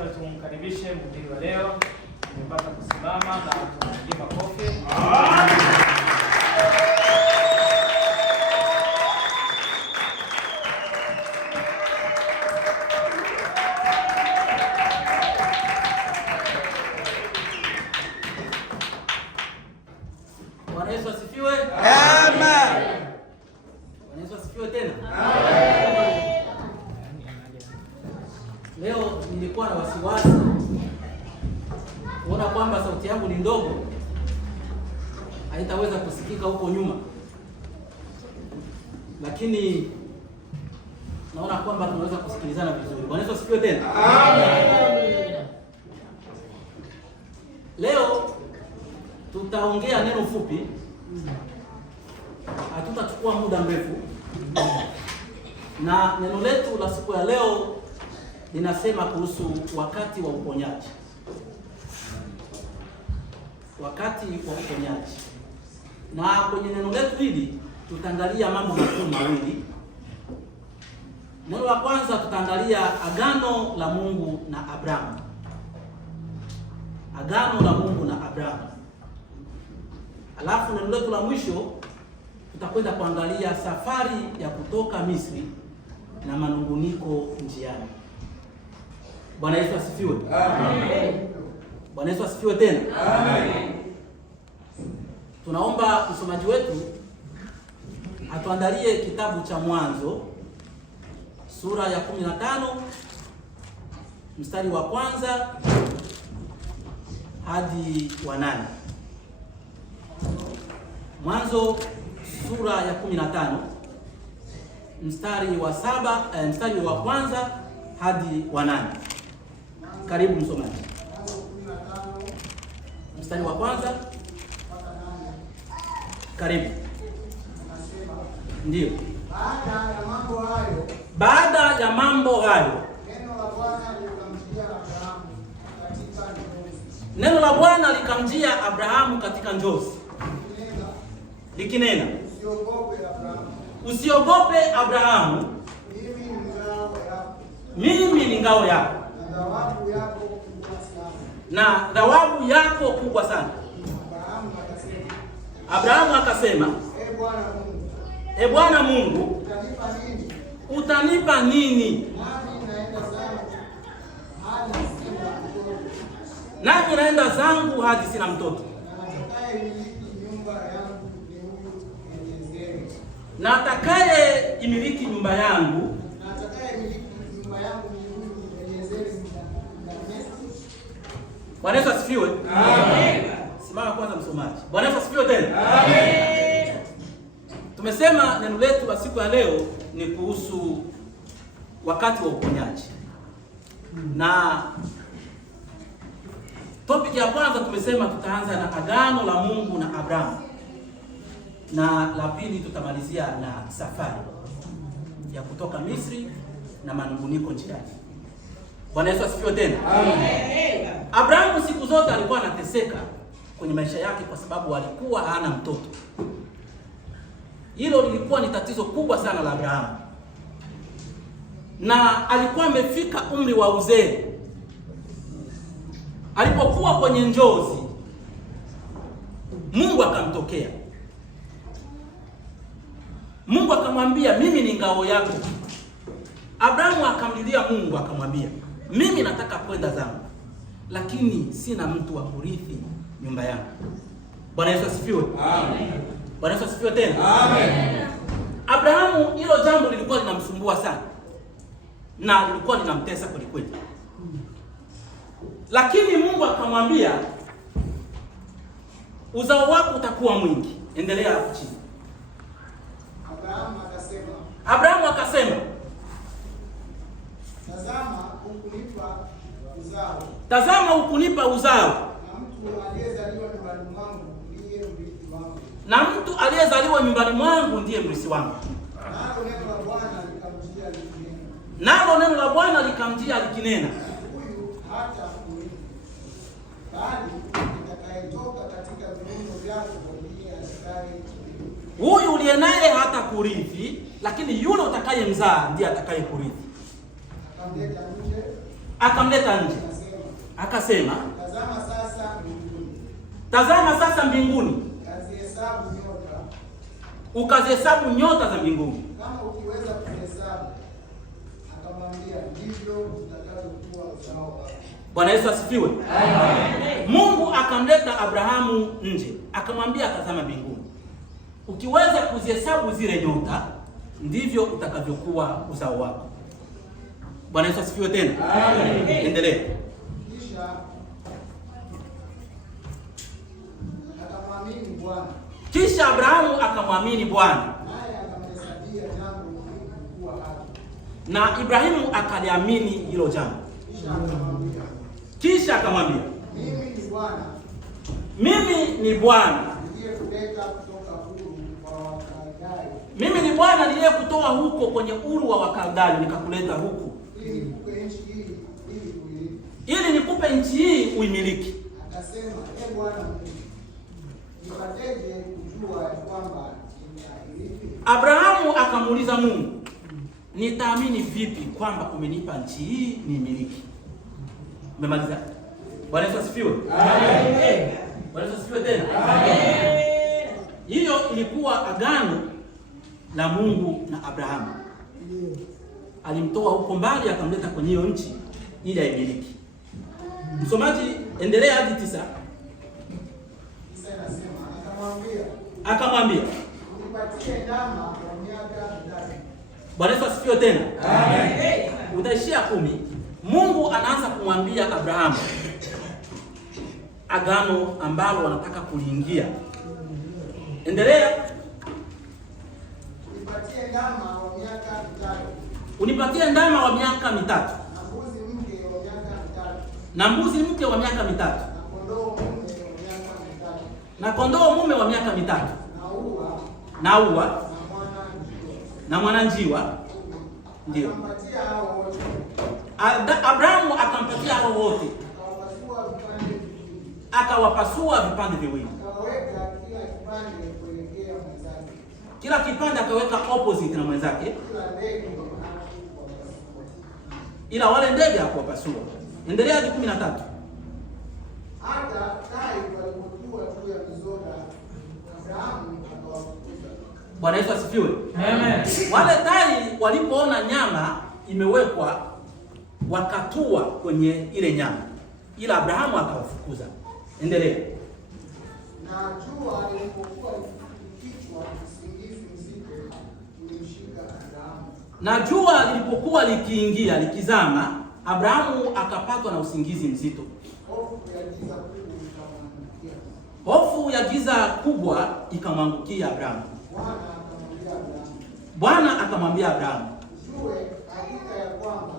wote tumkaribishe mhubiri wa leo. Tumepata kusimama na tumpigie makofi. Bwana Yesu asifiwe. Amen. Bwana Yesu asifiwe tena. Amen. Leo nilikuwa na wasiwasi kuona kwamba sauti yangu ni ndogo, haitaweza kusikika huko nyuma, lakini naona kwamba tunaweza kusikilizana vizuri. Bwana Yesu asifiwe tena. Amen. Leo tutaongea neno fupi, hatutachukua muda mrefu, na neno letu la siku ya leo linasema kuhusu wakati wa uponyaji. Wakati wa uponyaji. Na kwenye neno letu hili tutaangalia mambo makuu mawili. Neno la kwanza tutaangalia agano la Mungu na Abrahamu. Agano la Mungu na Abrahamu. Alafu neno letu la mwisho tutakwenda kuangalia safari ya kutoka Misri na manunguniko njiani. Bwana Yesu asifiwe. Amen. Bwana Yesu asifiwe tena. Amen. Tunaomba msomaji wetu atuandalie kitabu cha Mwanzo sura ya 15 mstari wa kwanza hadi wa 8. Mwanzo sura ya 15 mstari wa kwanza hadi wa 8. Karibu msomaji. Mstari wa kwanza. Karibu. Ndio. Baada ya mambo hayo, neno la Bwana likamjia Abrahamu katika njozi, likinena, usiogope Abrahamu, mimi ni ngao yako na thawabu yako kubwa sana. Abrahamu akasema, E Bwana Mungu, utanipa nini? Nami naenda zangu hadi sina mtoto. Na atakaye imiliki nyumba yangu Bwana Yesu asifiwe. Amen. Simama kwanza msomaji. Bwana Yesu asifiwe tena. Amen. Tumesema neno letu la siku ya leo ni kuhusu wakati wa uponyaji. Na topic ya kwanza tumesema tutaanza na agano la Mungu na Abrahamu. Na la pili tutamalizia na safari ya kutoka Misri na manunguniko njiani. Bwana Yesu asifiwe tena. Amen. Abrahamu siku zote alikuwa anateseka kwenye maisha yake kwa sababu alikuwa hana mtoto. Hilo lilikuwa ni tatizo kubwa sana la Abrahamu. Na alikuwa amefika umri wa uzee. Alipokuwa kwenye njozi, Mungu akamtokea. Mungu akamwambia, mimi ni ngao yako. Abrahamu akamlilia Mungu akamwambia, mimi nataka kwenda zangu, lakini sina mtu wa kurithi nyumba yangu. Bwana Yesu asifiwe. Amen. Bwana Yesu asifiwe tena. Amen. Abrahamu hilo jambo lilikuwa linamsumbua sana na lilikuwa linamtesa kweli kweli. Lakini Mungu akamwambia, uzao wako utakuwa mwingi. Endelea hapo chini. Abrahamu akasema, tazama hukunipa uzao. Na mtu aliyezaliwa nyumbani mwangu ndiye mrithi wangu. Nalo neno la Bwana likamjia likinena, huyu uliye naye hata kurithi, lakini yule utakayemzaa ndiye atakayekurithi. akamleta nje, akasema, tazama sasa mbinguni, ukazihesabu nyota za mbinguni, kama ukiweza kuhesabu. Akamwambia, ndivyo utakavyokuwa uzao wako. Bwana Yesu asifiwe. Amen. Mungu akamleta Abrahamu nje, akamwambia, tazama mbinguni, ukiweza kuzihesabu zile nyota, ndivyo utakavyokuwa uzao wako. Bwana Yesu asifiwe tena. Amen. Endelea. Kisha Abrahamu akamwamini Bwana, na Ibrahimu akaliamini hilo jambo. Kisha akamwambia, mimi ni Bwana niliyekutoa huko kwenye Uru wa Wakaldani nikakuleta huku ili nikupe nchi hii uimiliki. Akasema, Bwana, nipateje kujua kwamba nitairithi? Abrahamu akamuuliza Mungu, nitaamini vipi kwamba umenipa nchi hii niimiliki? Umemaliza? Bwana Yesu asifiwe. Amen. Bwana Yesu asifiwe tena. Amen. Hiyo ilikuwa agano la Mungu na Abrahamu. Alimtoa huko mbali akamleta kwenye hiyo nchi ili aimiliki. Msomaji, endelea hadi 9. Akamwambia, unipatie ndama wa miaka 3. Bwana Yesu asifiwe tena. Amen. Utaishia 10. Mungu anaanza kumwambia Abrahamu agano ambalo wanataka kuliingia. Endelea. Unipatie ndama wa miaka 3. Unipatie ndama wa miaka 3. Na mbuzi mke wa miaka 3. Na kondoo mume wa miaka 3. Na ua na mwananjiwa. Ndio. Abrahamu akampatia hao wote, akawapasua vipande viwili, kila kipande akaweka opposite na mwenzake, ila wale ndege hakuwapasua. Endelea hadi 13. Hata tai walipokuwa juu ya mizoga, Abrahamu akawafukuza. Bwana Yesu asifiwe. Amen. Wale tai walipoona nyama imewekwa wakatua kwenye ile nyama, ila Abrahamu akawafukuza. Endelea. Na jua lilipokuwa likichwa, usingizi mzito ulimshika Abrahamu. Na jua lilipokuwa likiingia likizama, Abrahamu akapatwa na usingizi mzito. Hofu ya giza kubwa ikamwangukia Abrahamu. Bwana akamwambia Abrahamu, jue hakika ya kwamba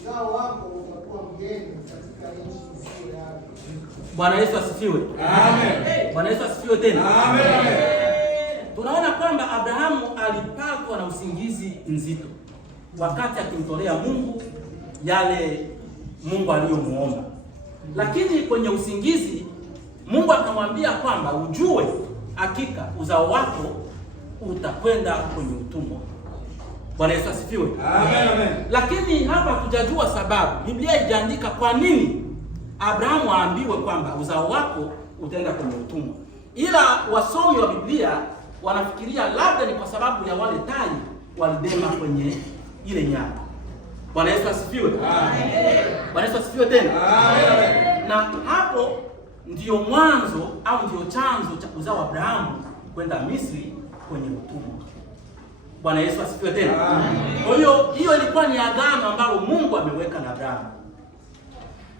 uzao wako utakuwa mgeni katika nchi isiyo yako. Bwana Yesu asifiwe. Amen. Bwana Yesu asifiwe tena. Amen. Tunaona kwamba Abrahamu alipatwa na usingizi mzito wakati akimtolea Mungu yale Mungu aliyomuomba. Lakini kwenye usingizi Mungu akamwambia kwamba ujue hakika uzao wako utakwenda kwenye utumwa. Bwana Yesu asifiwe. Amen, amen. Lakini hapa hatujajua sababu. Biblia haijaandika kwa nini Abrahamu aambiwe kwamba uzao wako utaenda kwenye utumwa. Ila wasomi wa Biblia wanafikiria labda ni kwa sababu ya wale tai walidema kwenye ile nyama. Bwana Yesu asifiwe. Amen. Bwana Yesu asifiwe tena. Amen. Na hapo ndio mwanzo au ndio chanzo cha kuzao Abrahamu kwenda Misri kwenye utumwa. Bwana Yesu asifiwe tena. Amen. Kwa hiyo ilikuwa ni agano ambalo Mungu ameweka na Abrahamu.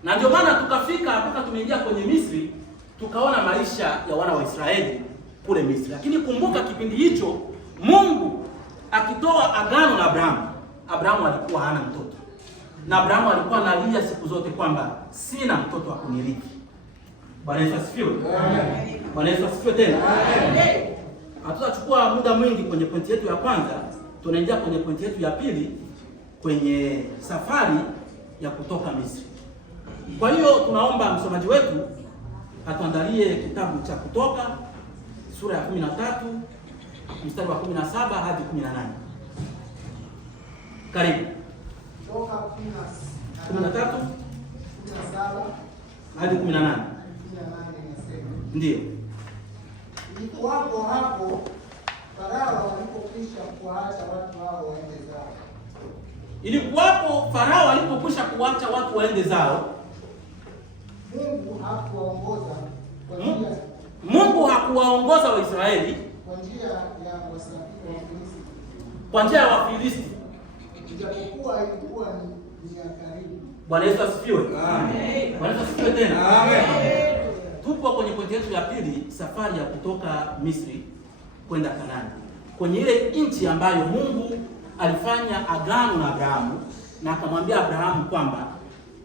Na ndio maana tukafika mpaka tumeingia kwenye Misri, tukaona maisha ya wana wa Israeli kule Misri. Lakini kumbuka kipindi hicho Mungu akitoa agano na Abrahamu, Abrahamu alikuwa hana mtoto. Na Abrahamu alikuwa analia siku zote kwamba sina mtoto wa kunirithi. Bwana Yesu asifiwe. Amen. Bwana Yesu asifiwe tena. Amen. Hatutachukua muda mwingi kwenye pointi yetu ya kwanza, tunaingia kwenye pointi yetu ya pili kwenye safari ya kutoka Misri. Kwa hiyo tunaomba msomaji wetu atuandalie kitabu cha Kutoka sura ya 13 mstari wa 17 hadi 18. Karibu. Kutoka 13 17 hadi 18. Ndio. Ilikuwapo hapo Farao alipokwisha kuwaacha watu hao waende zao. Ilikuwapo Farao alipokwisha kuacha watu waende zao. Mungu hakuwaongoza kwa njia hakuwaongoza Waisraeli kwa njia ya wasafiri wa Filisti. Kwa njia ya Wafilisti. Ijapokuwa ilikuwa ni ya karibu. Bwana Yesu asifiwe. Amen. Bwana Yesu asifiwe tena. Amen. Tupo kwenye pointi yetu ya pili, safari ya kutoka Misri kwenda Kanaani. Kwenye ile nchi ambayo Mungu alifanya agano na Abrahamu na akamwambia Abrahamu kwamba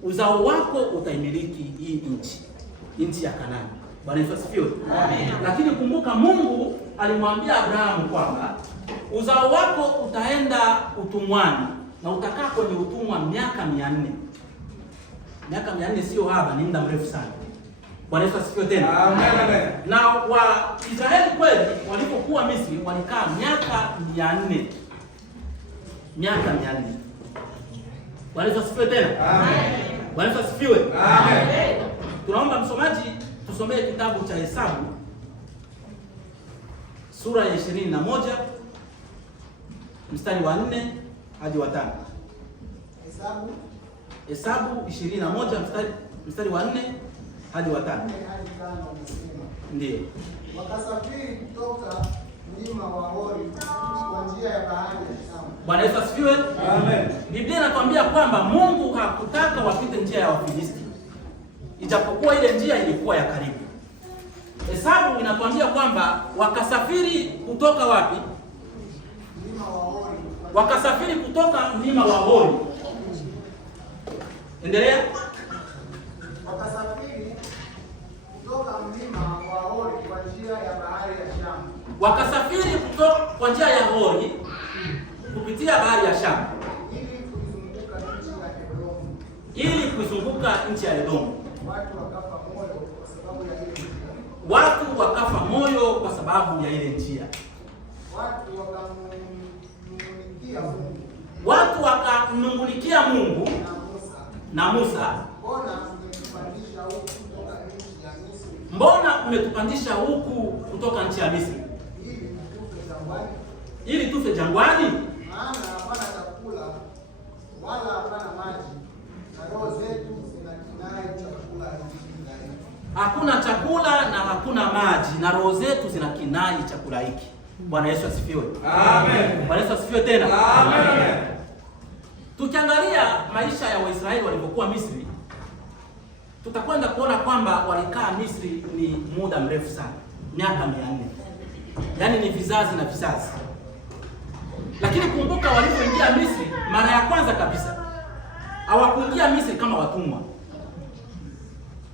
uzao wako utaimiliki hii nchi ya Kanaani. Bwana Yesu asifiwe. Amen. Lakini kumbuka, Mungu alimwambia Abrahamu kwamba uzao wako utaenda utumwani na utakaa kwenye utumwa miaka 400. Miaka 400 sio haba, ni muda mrefu sana. Bwana Yesu asifiwe tena. Amen. Na Waisraeli kweli walipokuwa Misri walikaa miaka 400. Miaka 400. Bwana Yesu asifiwe tena. Amen. Bwana Yesu asifiwe. Amen. Tunaomba msomaji tusomee kitabu cha Hesabu sura ya 21 mstari wa 4 hadi wa 5. Hesabu 21 mstari wa 4 hadi wa 5. Ndio. Wakasafiri kutoka mlima wa Hori kwa njia ya bahari ya Shamu. Bwana Yesu asifiwe. Amen. Biblia inatuambia kwamba Mungu hakutaka wapite njia ya Wafilisti, ijapokuwa ile njia ilikuwa ya karibu. Hesabu inatuambia kwamba wakasafiri kutoka wapi? Mlima wa Hori. Wakasafiri kutoka mlima wa Hori. Endelea. Wakasafiri kutoka mlima wa Hori kwa njia ya bahari ya Shamu. Wakasafiri kutoka kwa njia ya Hori kupitia bahari ya Shamu ili kuizunguka nchi ya Edomu. Watu wakafa moyo kwa sababu ya ile njia. Watu wakafa moyo kwa sababu ya ile njia. Watu wakamnungunikia Mungu na Musa, mbona umetupandisha huku kutoka nchi ya Misri ili tufe jangwani? Maana hapana chakula wala hapana maji, na roho zetu zinakinai chakula hiki. Hakuna chakula na hakuna maji na roho zetu zinakinai chakula hiki. Bwana Yesu asifiwe. Amen. Bwana Yesu asifiwe tena. Amen. Tukiangalia maisha ya Waisraeli walipokuwa Misri, tutakwenda kuona kwamba walikaa Misri ni muda mrefu sana, miaka 400. Yaani ni vizazi na vizazi. Lakini kumbuka, walipoingia Misri mara ya kwanza kabisa, hawakuingia Misri kama watumwa.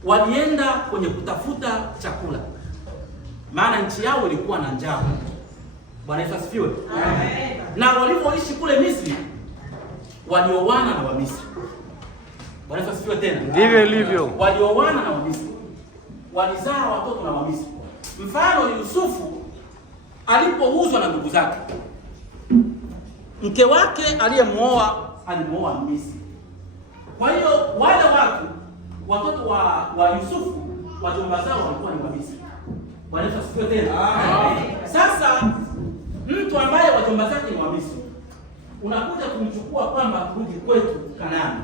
Walienda kwenye kutafuta chakula, maana nchi yao ilikuwa na njaa. Bwana Yesu asifiwe. Amen. Na walipoishi kule Misri walioana na Wamisri. Bwana Yesu asifiwe tena. Ndivyo ilivyo. Walioana na Wamisri, walizaa watoto na Wamisri. Mfano ni Yusufu alipouzwa na ndugu zake, mke wake alimuoa Misri. Kwa hiyo wale watoto wa Yusufu, wajomba zao walikuwa ni Wamisri. Bwana Yesu asifiwe tena. Amen. Sasa mtu ambaye wajomba zake ni Wamisri unakuja kumchukua kwamba kurudi kwetu Kanaani,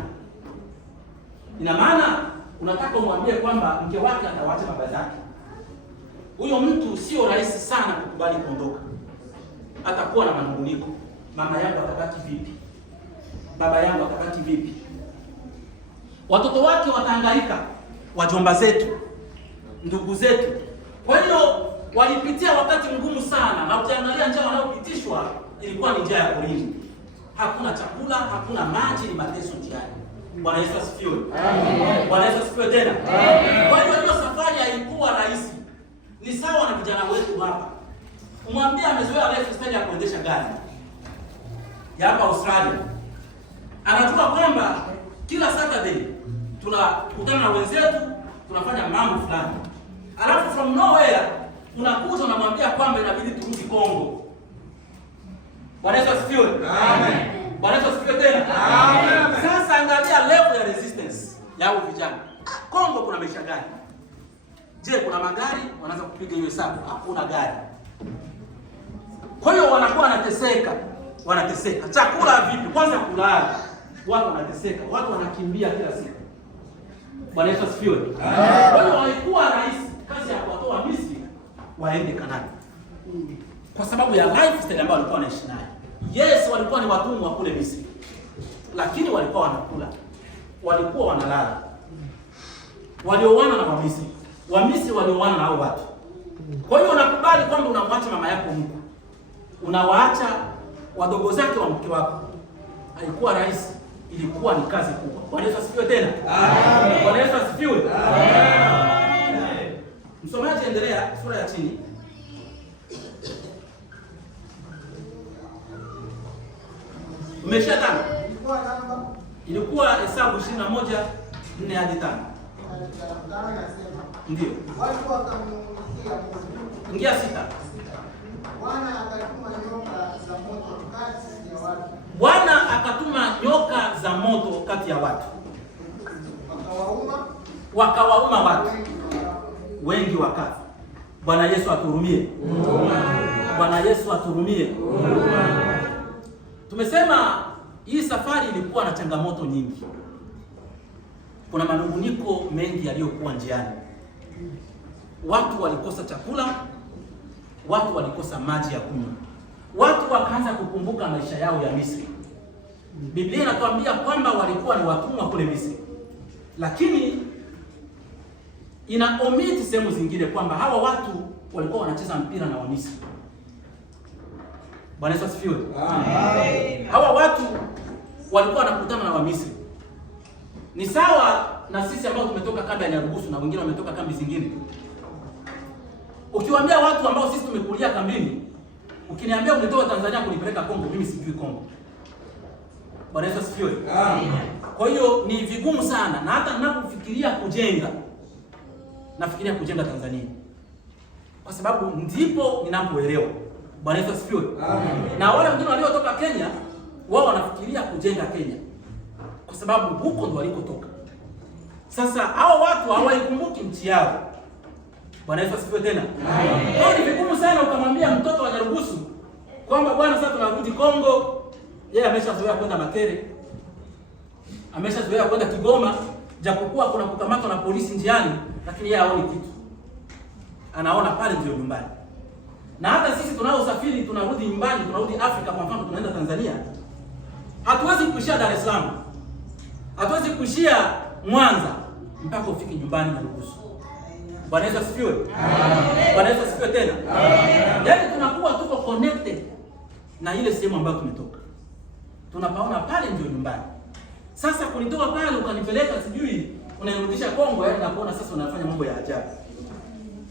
ina maana unataka umwambie kwamba mke wake atawaacha baba zake. Huyo mtu sio rahisi sana kukubali kuondoka. Atakuwa na manunguniko, mama yangu atabaki vipi? Baba yangu atabaki vipi? Watoto wake watahangaika, wajomba zetu, ndugu zetu. Kwa hiyo walipitia wakati mgumu sana, na ukiangalia njaa wanayopitishwa ilikuwa ni njaa ya porini. Hakuna chakula, hakuna maji, ni mateso njiani. Bwana Yesu asifiwe. Amen. Bwana Yesu asifiwe tena. Amen. Kwa hiyo hiyo safari haikuwa rahisi. Ni sawa na vijana wetu hapa. Umwambie amezoea lifestyle ya kuendesha gari ya hapa Australia. Anajua kwamba kila Saturday tunakutana na wenzetu, tunafanya mambo fulani. Alafu from nowhere unakuja unamwambia kwamba inabidi turudi Kongo. Bwana Yesu asifiwe. Amen. Bwana Yesu asifiwe tena. Amen. Sasa angalia level ya resistance ya hao vijana. Kongo kuna maisha gani? Je, kuna magari? Wanaanza kupiga hiyo hesabu. Hakuna gari. Kwa hiyo wanakuwa wanateseka. Chakula vipi? Kwanza kulala. Watu wanateseka. Watu wanakimbia kila siku. Bwana Yesu asifiwe. Kwa hiyo walikuwa rahisi kazi ya kuwatoa Misri waende Kanaani. Kwa sababu ya lifestyle ambayo walikuwa wanaishi nayo. Yes, walikuwa ni watumwa kule Misri. Lakini walikuwa wanakula. Walikuwa wanalala. Walioana na Wamisri. Wamisri walioana na hao watu. Kwa hiyo unakubali kwamba unamwacha mama yako mkwe. Unawaacha wadogo zake wa mke wako. Haikuwa rahisi, ilikuwa ni kazi kubwa. Bwana Yesu asifiwe tena. Amen. Bwana Yesu asifiwe. Amen. Msomaji endelea sura ya chini. Umeshia tano. Ilikuwa Hesabu 21:4 hadi 5. Ndio. Watu wakamnung'unikia Mungu. Ingia 6. Bwana akatuma nyoka za moto kati ya watu. Bwana akatuma nyoka za moto kati ya watu. Wakawauma watu. Wengi wakafa. Bwana Yesu atuhurumie. Bwana Yesu atuhurumie. Tumesema hii safari ilikuwa na changamoto nyingi. Kuna manunguniko mengi yaliyokuwa njiani. Watu walikosa chakula, watu walikosa maji ya kunywa. Watu wakaanza kukumbuka maisha yao ya Misri. Biblia inatuambia kwamba walikuwa ni watumwa kule Misri. Lakini ina omiti sehemu zingine kwamba hawa watu walikuwa wanacheza mpira na Wamisri. Bwana Yesu asifiwe. Amen. Hawa watu walikuwa wanakutana na Wamisri. Ni sawa na sisi ambao tumetoka kambi ya Nyarugusu na wengine wametoka kambi zingine. Ukiwaambia watu ambao sisi tumekulia kambini, ukiniambia unitoa Tanzania kunipeleka Kongo, mimi sijui Kongo. Bwana Yesu asifiwe. Amen. Kwa hiyo ni vigumu sana, na hata ninapofikiria kujenga, nafikiria kujenga Tanzania. Kwa sababu ndipo ninapoelewa. Bwana Yesu asifiwe. Amen. Na wale wengine waliotoka Kenya, wao wanafikiria kujenga Kenya. Kwa sababu huko ndo walikotoka. Sasa hao watu hawaikumbuki nchi yao. Bwana Yesu asifiwe tena. Amen. Kwa hiyo ni vigumu sana ukamwambia mtoto wa Nyarugusu kwamba bwana sasa tunarudi Kongo. Yeye ameshazoea kwenda Makere. Ameshazoea kwenda Kigoma, japokuwa kuna kukamatwa na polisi njiani, lakini yeye haoni kitu. Anaona pale ndio nyumbani. Na hata sisi tunaosafiri tunarudi nyumbani, tunarudi Afrika, kwa mfano tunaenda Tanzania, hatuwezi kuishia Dar es Salaam. Hatuwezi kuishia Mwanza mpaka ufike nyumbani na Nyarugusu. Bwana Yesu asifiwe. Amen. Bwana Yesu asifiwe tena. Amen. Yaani tunakuwa tuko connected na ile sehemu ambayo tumetoka. Tunapaona pale ndio nyumbani. Sasa kunitoa pale ukanipeleka sijui unanirudisha Kongo, yaani nakuona sasa unafanya mambo ya ajabu.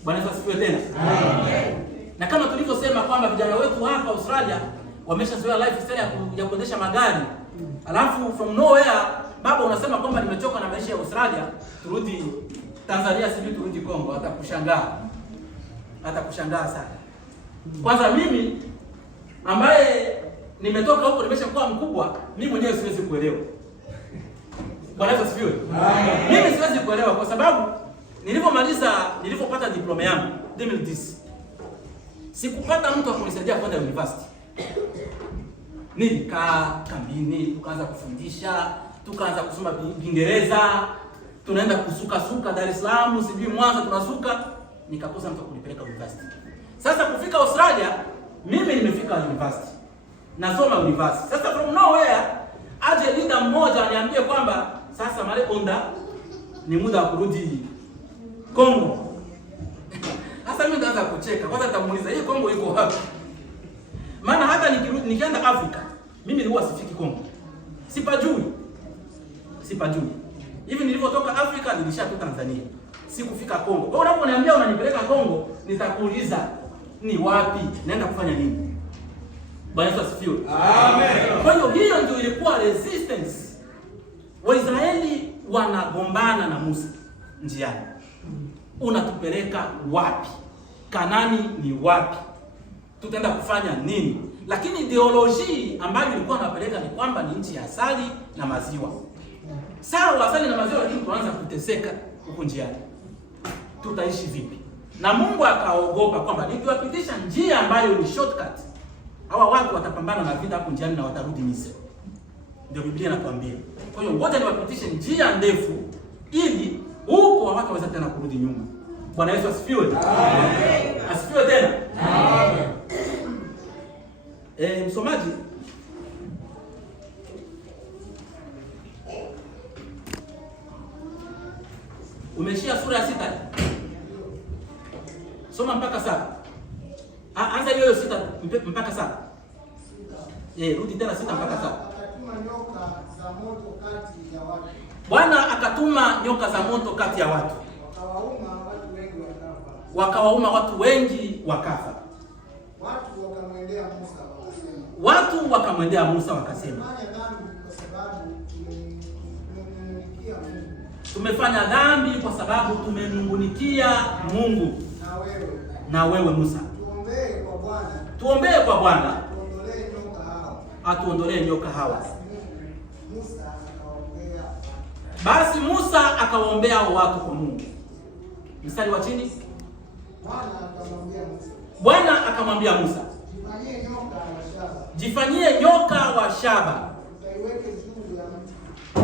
Bwana Yesu asifiwe tena. Amen. Na kama tulivyosema kwamba vijana wetu hapa Australia wameshazoea lifestyle ya kuendesha magari. Alafu from nowhere baba unasema kwamba nimechoka na maisha ya Australia, turudi Tanzania, sijui turudi Kongo, atakushangaa sana. Kwanza mimi ambaye nimetoka huko nimeshakuwa mkubwa, mimi mwenyewe siwezi kuelewa. Bwana Yesu asifiwe. Mimi siwezi kuelewa kwa sababu nilipopata diploma yangu 2010 sikupata mtu akunisaidia kwenda university. Nilikaa kambini, tukaanza kufundisha, tukaanza kusoma Kiingereza, tunaenda kusuka Dar es Salaam, sijui Mwanza tunasuka, nikakosa mtu kunipeleka university. Sasa kufika Australia, mimi nimefika university. Nasoma university. Sasa from nowhere aje leader mmoja aniambie kwamba sasa Male Onda ni muda wa kurudi Kongo. Sasa mimi ndaanza kucheka. Kwanza nitamuuliza hii Kongo iko wapi? Maana hata nikienda Afrika, mimi huwa sifiki Kongo. Sipajui. Hivi nilipotoka Afrika nilishatoka Tanzania. Sikufika Kongo. Kwa hiyo unaponiambia unanipeleka Kongo, nitakuuliza ni wapi? Naenda kufanya nini? Bwana Yesu asifiwe. Amen. Kwa hiyo ndio ilikuwa resistance. Waisraeli wanagombana na Musa njiani. Unatupeleka wapi? Kanaani ni wapi? Tutaenda kufanya nini? lakini ideology ambayo ilikuwa inapeleka ni kwamba ni nchi ya asali na maziwa. Sawa, asali na maziwa, lakini tuanza kuteseka huko njiani. Tutaishi vipi? Na Mungu akaogopa kwamba nikiwapitisha njia ambayo ni shortcut, hawa watu watapambana na vita hapo njiani na watarudi Misri. Ndio Biblia inatuambia. Kwa hiyo ngoja niwapitishe njia ndefu ili huko watu waweze tena kurudi nyuma. Bwana Yesu asifiwe. Amen. Asifiwe tena. Amen. Msomaji, umeshia sura ya 6. Soma mpaka 7. Anza hiyo 6 mpaka 7. Rudi tena 6 mpaka 7. Bwana akatuma nyoka za moto kati ya watu, wakawauma watu wengi wakafa. Watu wakamwendea Musa wakasema, tumefanya dhambi kwa sababu tumemnungunikia Mungu. Na wewe Musa, tuombee kwa Bwana atuondolee nyoka hawa. Basi Musa akawaombea watu kwa Mungu. Mstari wa chini, Bwana akamwambia Musa, jifanyie nyoka wa shaba,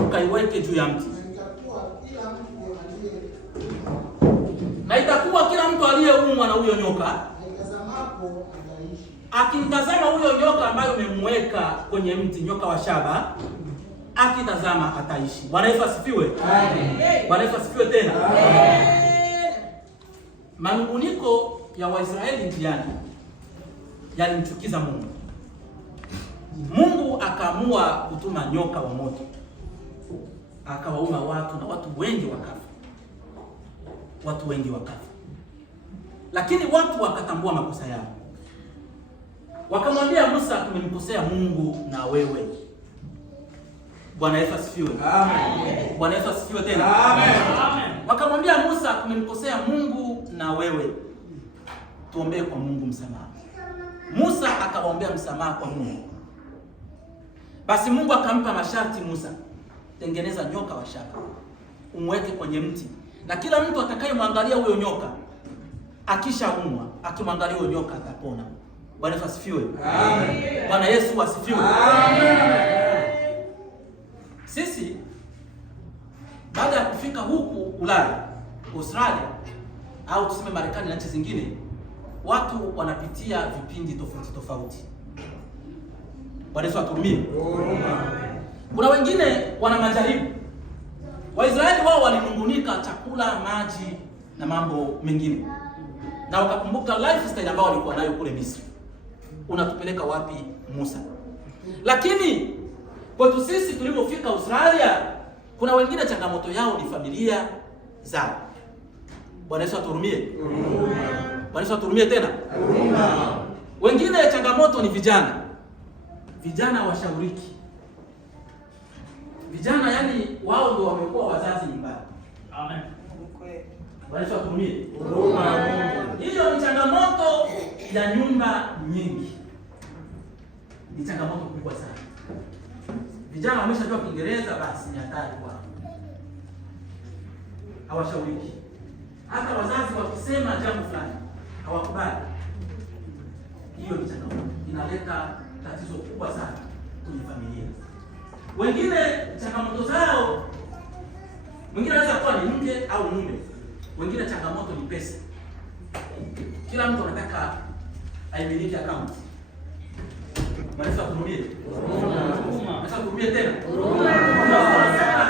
ukaiweke juu ya mti, na itakuwa kila mtu aliyeumwa na huyo nyoka akimtazama huyo nyoka ambaye umemweka kwenye mti, nyoka wa shaba, akitazama ataishi. Bwana Yesu asifiwe. Amen. Bwana Yesu asifiwe tena. Amen. Manunguniko ya Waisraeli njiani yalimchukiza Mungu. Mungu akaamua kutuma nyoka wa moto, akawauma watu na watu wengi wakafa. Watu wengi wakafa. Lakini watu wakatambua makosa yao. Wakamwambia Musa, tumemkosea Mungu na wewe. Bwana Yesu asifiwe. Amen. Bwana Yesu asifiwe tena. Amen. Wakamwambia Musa, tumemkosea Mungu na wewe, tuombee kwa Mungu msamaha. Musa akawaombea msamaha kwa Mungu. Basi Mungu akampa masharti Musa, tengeneza nyoka wa shaba, umweke kwenye mti, na kila mtu atakayemwangalia huyo nyoka akishaumwa, akimwangalia huyo nyoka atapona. Bwana Yesu asifiwe. Amen. Bwana Yesu asifiwe. Amen. Sisi baada ya kufika huku Ulaya, Australia au tuseme Marekani na nchi zingine, watu wanapitia vipindi tofauti tofauti. Bwana Yesu aturumie. Kuna wengine wana majaribu. Waisraeli wao walinungunika chakula, maji na mambo mengine, na wakakumbuka lifestyle ambayo walikuwa nayo kule Misri. Unatupeleka wapi Musa? Lakini kwetu sisi tulipofika Australia, kuna wengine changamoto yao ni familia zao. Bwana Yesu aturumie. Bwana Yesu aturumie tena. Wengine changamoto ni vijana. Vijana washauriki. Vijana yani wao ndio wamekuwa wazazi nyumbani. Amen. Bwana Yesu aturumie. Hiyo ni changamoto ya nyumba nyingi. Ni changamoto kubwa sana. Vijana wameshajua Kiingereza, basi ni hatari kwao. Hawashauriki. Hata wazazi wakisema jambo fulani hawakubali. Hiyo ni changamoto. Inaleta tatizo kubwa sana kwenye familia. Wengine changamoto zao, mwingine anaweza kuwa ni mke au mume. Wengine changamoto ni pesa. Kila mtu anataka aimiliki account. Wanaweza kurudie. Wanaweza kurudie tena.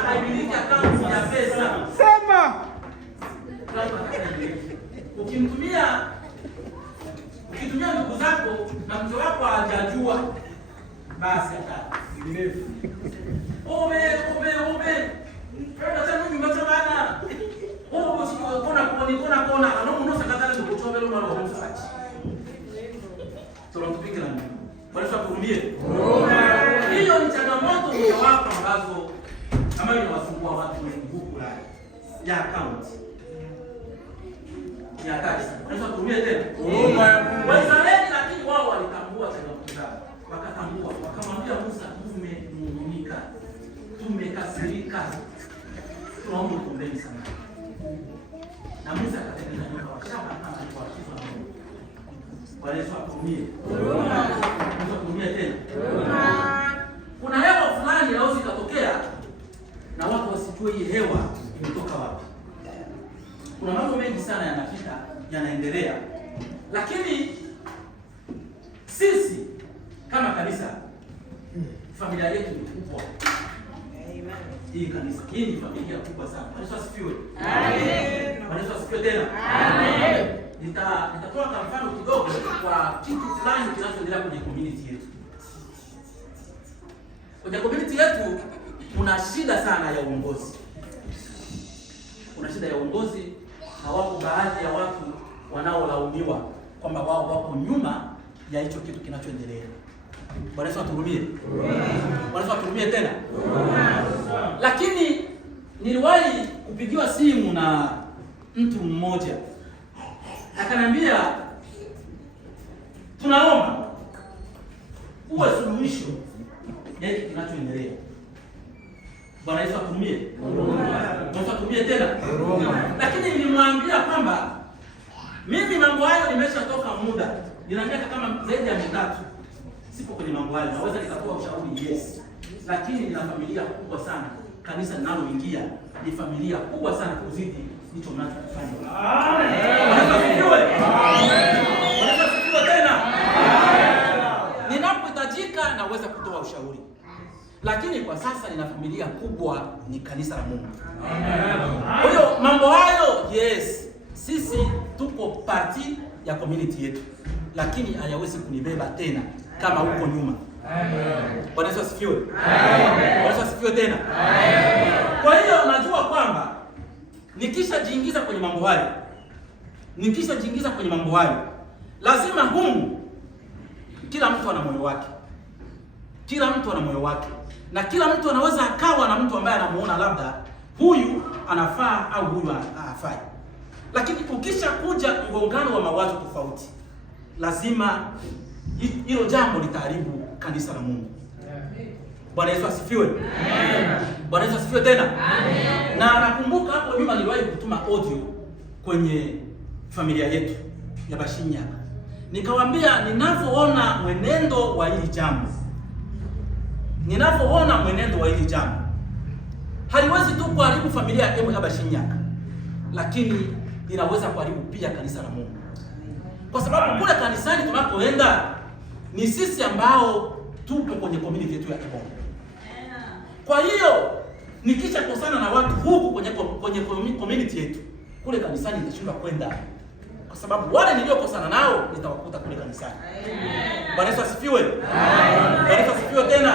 Aimiliki account ya pesa. Sema. Ukitumia ndugu zako na mke wako hajajua, basi hata vinginevyo. Ome. Penda sana mimi mbacha bana. Kona. Anaona sakatana ndio kuchomela na roho msachi. Tunatupika na mimi. Bwana tukurudie. Hiyo ni changamoto mojawapo ambayo inawasumbua watu wengi huku ya account. Ya hatari sana. Bwana tukurudie tena. Waisraeli lakini wao walitambua changamoto zao. tunaomba utuombeni sana. Na Musa akatengeneza nyoka wa shaba kama alivyoagizwa na Mungu. Bwana Yesu atumie. Mungu atumie tena. Kuna hewa fulani inaweza ikatokea na watu wasijue hii hewa imetoka wapi. Kuna mambo mengi sana yanapita, yanaendelea. Lakini sisi kama kanisa, familia yetu ni kubwa. Hii kanisa, hii ni familia kubwa sana. Yesu asifiwe. Amen. Yesu asifiwe tena. Amen. Nitatoa kama mfano kidogo kwa kitu fulani kinachoendelea kwenye community yetu. Kwenye community yetu kuna shida sana ya uongozi. Kuna shida ya uongozi na wako baadhi ya watu wanaolaumiwa kwamba wao wako nyuma ya hicho kitu kinachoendelea. Bwana Yesu aturumie. Bwana Yesu aturumie tena. Lakini niliwahi kupigiwa simu na mtu mmoja. Akaniambia tunaomba uwe suluhisho ya hiki kinachoendelea. Bwana Yesu aturumie. Bwana Yesu aturumie tena. Lakini nilimwambia kwamba mimi mambo hayo nimeshatoka muda. Nina miaka kama zaidi ya 3. Sipo kwenye mambo hayo. Naweza nikatoa ushauri yes. Lakini nina familia kubwa sana. Kanisa ninaloingia ni familia kubwa sana kuzidi hicho mnachofanya. Amen. Bwana asifiwe. Amen. Bwana asifiwe tena. Amen. Ninapohitajika naweza kutoa ushauri. Lakini kwa sasa nina familia kubwa, ni kanisa la Mungu. Amen. Kwa hiyo mambo hayo yes, sisi tuko parti ya community yetu. Lakini hayawezi kunibeba tena kama huko nyuma. Amen. Bwana Yesu asifiwe. Amen. Bwana Yesu asifiwe tena. Amen. Kwa hiyo najua kwamba nikishajiingiza kwenye mambo hayo, lazima humu kila mtu ana moyo wake. Kila mtu ana moyo wake. Na kila mtu anaweza akawa na mtu ambaye anamuona labda huyu anafaa au huyu hafai. Lakini ukisha kuja mgongano wa mawazo tofauti, lazima hilo jambo litaharibu kanisa la Mungu. Bwana Yesu asifiwe. Amen. Bwana Yesu asifiwe tena. Amen. Na nakumbuka hapo nyuma niliwahi kutuma audio kwenye familia yetu ya Bashinyaka. Nikawaambia ninavyoona mwenendo wa hili jambo. Haliwezi tu kuharibu familia ya Bashinyaka, lakini linaweza kuharibu pia kanisa la Mungu. Kwa sababu kule kanisani tunapoenda ni sisi ambao tupo kwenye community yetu ya Kibongo. Kwa hiyo nikisha kosana na watu huku kwenye community yetu, kule kanisani nitashindwa kwenda. Kwa sababu wale niliokosana nao nitawakuta kule kanisani. Bwana Yesu asifiwe. Bwana Yesu asifiwe tena.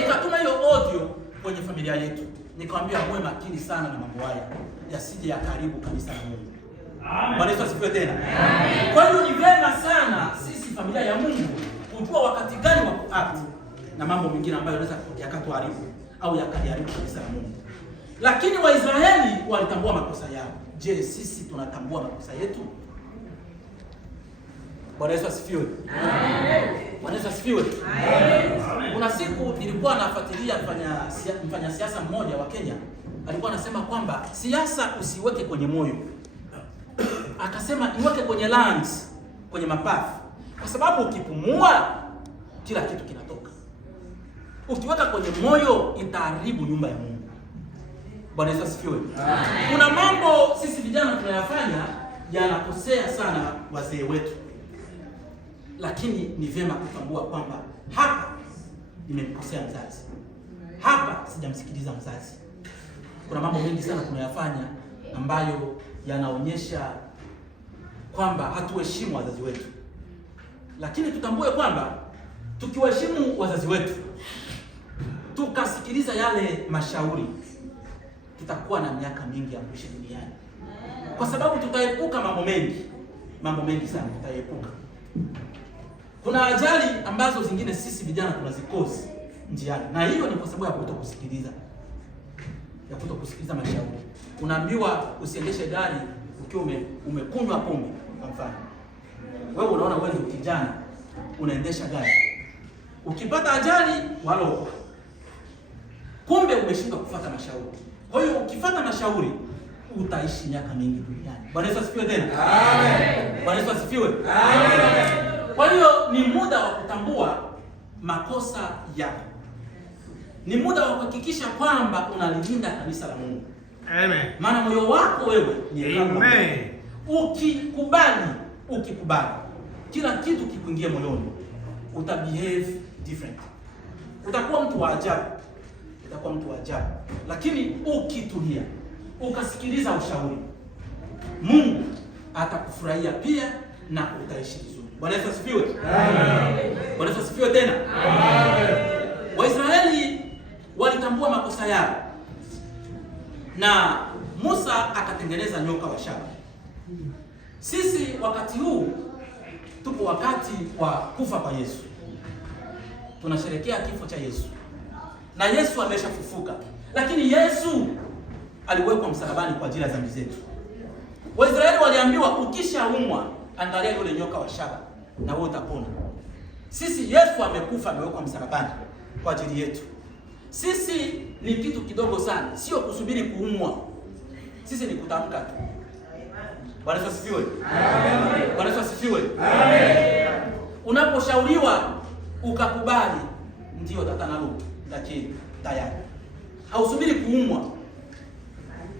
Nikatuma hiyo audio kwenye familia yetu. Nikamwambia muwe makini sana na mambo haya yasije yakaribu kanisa la Mungu. Bwana Yesu asifiwe tena. Kwa hiyo ni vyema sana sisi familia ya Mungu kujua wakati gani wa kuact na mambo mengine ambayo yanaweza yakatuharibu au yakaliharibu kanisa la Mungu. Lakini Waisraeli walitambua makosa yao. Je, sisi tunatambua makosa yetu? Bwana Yesu asifiwe. Bwana Yesu asifiwe. Kuna siku nilikuwa nafuatilia mfanya siasa mmoja wa Kenya. Alikuwa anasema kwamba siasa usiweke kwenye moyo. Akasema iweke kwenye lungs, kwenye mapafu. Kwa sababu ukipumua kila kitu kinatoka. Ukiweka kwenye moyo itaharibu nyumba ya Mungu. Bwana Yesu asifiwe. Kuna mambo sisi vijana tunayafanya yanakosea sana wazee wetu. Lakini ni vyema kutambua kwamba hapa nimemkosea mzazi. Hapa sijamsikiliza mzazi. Kuna mambo mengi sana tunayafanya ambayo yanaonyesha kwamba hatuheshimu wazazi wetu. Lakini tutambue kwamba tukiwaheshimu wazazi wetu, tukasikiliza yale mashauri, tutakuwa na miaka mingi ya kuishi duniani. Kwa sababu tutaepuka mambo mengi sana tutaepuka. Kuna ajali ambazo zingine sisi vijana tunazikosa njiani. Na hiyo ni kwa sababu ya kutokusikiliza. Mashauri. Unaambiwa usiendeshe gari ukiwa umekunywa pombe kwa mfano. Wewe unaona wewe ni kijana unaendesha gari. Ukipata ajali walopa. Kumbe umeshindwa kufuata mashauri. Kwa hiyo ukifuata mashauri utaishi miaka mingi duniani. Bwana Yesu asifiwe tena. Amen. Bwana Yesu asifiwe. Amen. Kwa hiyo ni muda wa kutambua makosa yako. Ni muda wa kuhakikisha kwamba unalilinda kanisa la Mungu. Amen. Maana moyo wako wewe ni hekalu. Amen. Ukikubali kila kitu kikuingie moyoni, utabehave different. Utakuwa mtu wa ajabu. Lakini ukitulia, ukasikiliza ushauri, Mungu atakufurahia pia na utaishi vizuri. Bwana Yesu asifiwe. Amen. Bwana Yesu asifiwe tena. Amen. Waisraeli walitambua makosa yao na Musa akatengeneza nyoka wa shaba. Sisi wakati huu tupo wakati wa kufa kwa Yesu. Tunasherehekea kifo cha Yesu. Na Yesu ameshafufuka. Lakini Yesu aliwekwa msalabani kwa ajili ya dhambi zetu. Waisraeli waliambiwa ukishaumwa, angalia yule nyoka wa shaba na wewe utapona. Sisi Yesu amekufa, amewekwa msalabani kwa ajili yetu. Sisi ni kitu kidogo sana, sio kusubiri kuumwa. Sisi ni kutamka tu. Bwana Yesu asifiwe. Amen. Bwana Yesu asifiwe. Amen. Unaposhauriwa ukakubali, ndio tatanalo lakini tayari. Hausubiri kuumwa.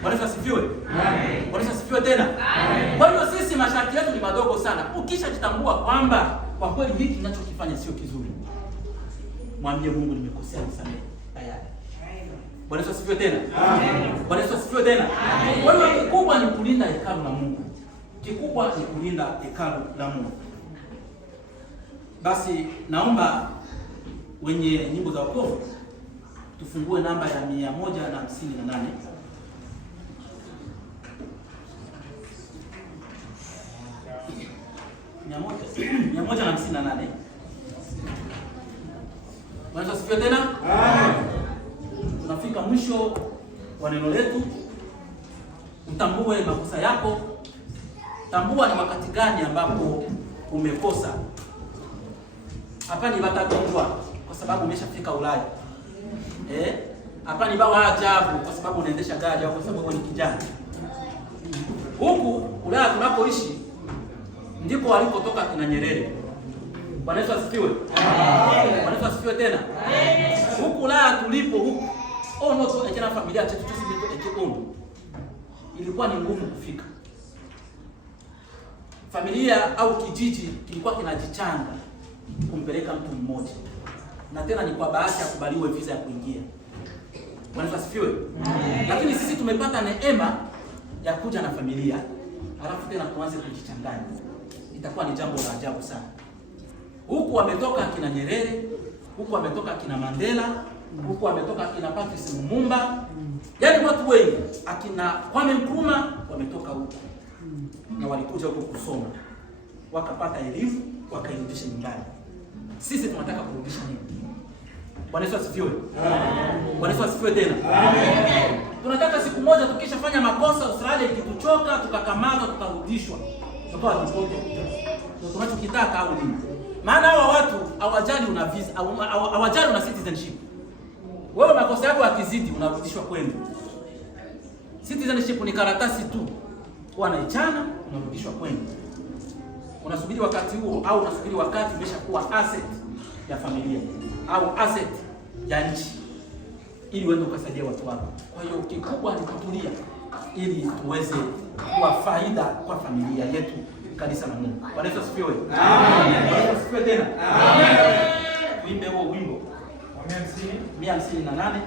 Bwana Yesu asifiwe. Amen. Bwana Yesu asifiwe tena. Amen. Kwa hiyo sisi masharti yetu ni madogo sana. Ukishajitambua kwamba kwa kweli hiki ninachokifanya sio kizuri, mwambie Mungu nimekosea, nisamehe. Tayari. Bwana Yesu asifiwe tena. Amen. Bwana Yesu asifiwe tena. Amen. Kwa hiyo kikubwa ni kulinda hekalu la Mungu. Kikubwa ni kulinda hekalu la Mungu. Basi naomba wenye nyimbo za wokovu tufungue namba ya 158. Mia moja na 158. Bwana Yesu asifiwe tena. Amen. Tunafika mwisho wa neno letu. Utambue makosa yako. Tambua ni wakati gani ambapo umekosa. Hapa ni batagundwa kwa sababu umeshafika Ulaya. Hapa ni bawa ajabu kwa sababu unaendesha gari au kwa sababu ni kijana. Huku Ulaya tunapoishi ndiko walikotoka kina Nyerere. Bwana Yesu asifiwe. Amen. Bwana Yesu asifiwe tena. Amen. Huku Ulaya tulipo huku noto ekena familia chetu ekikondo. Ilikuwa ni ngumu kufika. Familia au kijiji kilikuwa kinajichanga kumpeleka mtu mmoja. Na tena ni kwa bahati akubaliwe visa ya kuingia. Bwana Yesu asifiwe. Amen. Lakini sisi tumepata neema ya kuja na familia. Alafu tena tuanze kujichanganya. Itakuwa ni jambo la ajabu sana. Huku wametoka kina Nyerere, huku wametoka kina Mandela, huku wametoka kina Patrice Lumumba. Yaani watu wengi, akina Kwame Nkrumah wametoka huku. Na walikuja huku kusoma. Wakapata elimu, wakairudisha nyumbani. Sisi tunataka kurudisha nini? Bwana Yesu asifiwe. Amen. Bwana Yesu asifiwe tena. Amen. Tunataka siku moja tukishafanya makosa Australia ikituchoka tukakamatwa tukarudishwa. Tukawa ripoti. Ndio tunachokitaka au nini? Maana hawa watu hawajali una visa, hawajali una citizenship. Wewe makosa yako yakizidi unarudishwa kwenu. Citizenship ni karatasi tu. Wanaichana unarudishwa kwenu. Unasubiri wakati huo au unasubiri wakati umeshakuwa asset ya familia au asset ya nchi ili uende ukasaidia watu wako. Kwa hiyo kikubwa ni kutulia ili tuweze kuwa faida kwa familia yetu, kanisa la Mungu. Bwana Yesu asifiwe. Amen. Bwana Yesu asifiwe tena. Amen. Wimbo 158